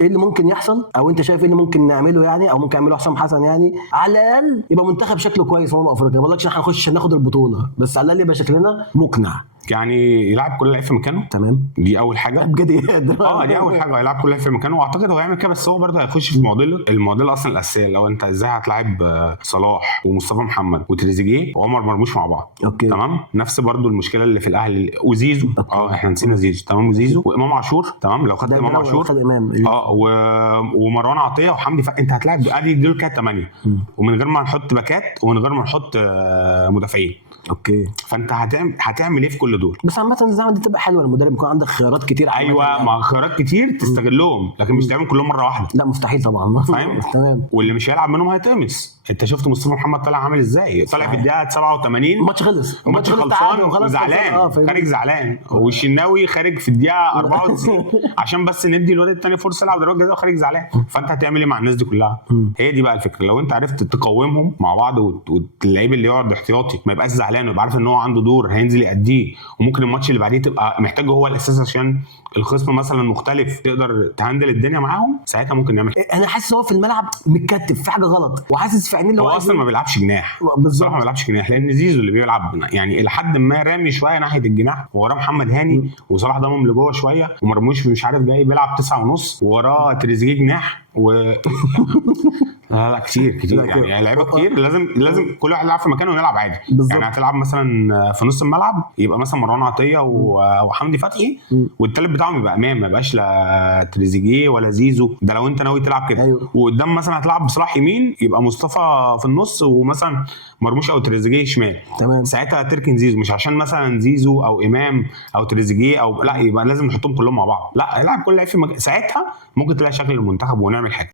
ايه اللي ممكن يحصل، او انت شايف ايه اللي ممكن نعمله يعني، او ممكن يعمله حسام حسن يعني على الاقل يبقى منتخب شكله كويس في افريقيا؟ ما بقولكش احنا هنخش ناخد البطوله، بس على الاقل يبقى شكلنا مقنع. يعني يلعب كل لعيب في مكانه، تمام، دي اول حاجه. بجد دي اول حاجه، هيلعب كل لعيب في مكانه، واعتقد هو يعمل كده. بس هو برضه هيخش في المعضله اصلا الاساسيه، لو انت ازاي هتلاعب صلاح ومصطفى محمد وتريزيجيه وعمر مرموش مع بعض. اوكي تمام، نفس برضه المشكله اللي في الاهلي وزيزو. احنا نسينا زيزو. تمام، وزيزو وامام عاشور. تمام، لو خدت امام عاشور خد امام ومروان عطيه وحمدي انت هتلاعب ادي دول كده 8، ومن غير ما نحط باكات ومن غير ما نحط مدافعين. اوكي، فانت هتعمل ايه في كل دول؟ بس عامه الزعمه دي تبقى حلوه، المدرب يكون عندك خيارات كتير. ايوه، مع خيارات كتير تستغلهم، لكن مش تعمل كلهم مره واحده. لا مستحيل طبعا. فاهم؟ تمام. واللي مش هيلعب منهم هيتقمص. انت شفت مصطفى محمد طلع عامل ازاي؟ طلع في الدقيقه 87 الماتش خلص، الماتش خلصان وزعلان، خارج زعلان. والشناوي خارج في الدقيقه 94 عشان بس ندي الواد الثاني فرصه يلعب ضربات جزاء وخارج زعلان. فانت هتعمل ايه مع الناس دي كلها؟ هي دي بقى الفكره. لو انت عرفت تقومهم مع بعض، واللعيب اللي يقعد احتياطي ما يبقاش زعلان ويبقى عارف ان هو عنده دور هينزل يأديه، وممكن الماتش اللي بعديه تبقى محتاجه هو الاساس عشان الخصم مثلا مختلف، تقدر تهندل الدنيا معاهم، ساعتها ممكن نعمل. انا حاسس هو في الملعب متكتف في حاجه غلط، وحاسس في عينيه اللي هو اصلا ما بيلعبش جناح. بالظبط ما بيلعبش جناح، لان زيزو اللي بيلعب يعني الى حد ما رامي شويه ناحيه الجناح، ووراه محمد هاني وصلاح ضمهم لجوه شويه، ومرموش مش عارف جاي بيلعب 9.5، ووراه تريزيجيه جناح لا كتير يعني لعيبه كتير. لازم كل واحد يلعب في مكانه ونلعب عادي. يعني هتلعب مثلا في نص الملعب يبقى مثلا مروان عطيه وحمدي فتحي، والثالث بتاعهم يبقى امام، ما يبقاش لا تريزيجيه ولا زيزو، ده لو انت ناوي تلعب كده. أيوه. وقدام مثلا هتلعب بصلاح يمين، يبقى مصطفى في النص، ومثلا مرموش او تريزيجيه شمال. تمام، ساعتها تركن زيزو، مش عشان مثلا زيزو او امام او تريزيجيه او لا، يبقى لازم نحطهم كلهم مع بعض. لا، يلعب كل لعيب في ساعتها ممكن تلاقي شكل المنتخب ونعمل حاجه.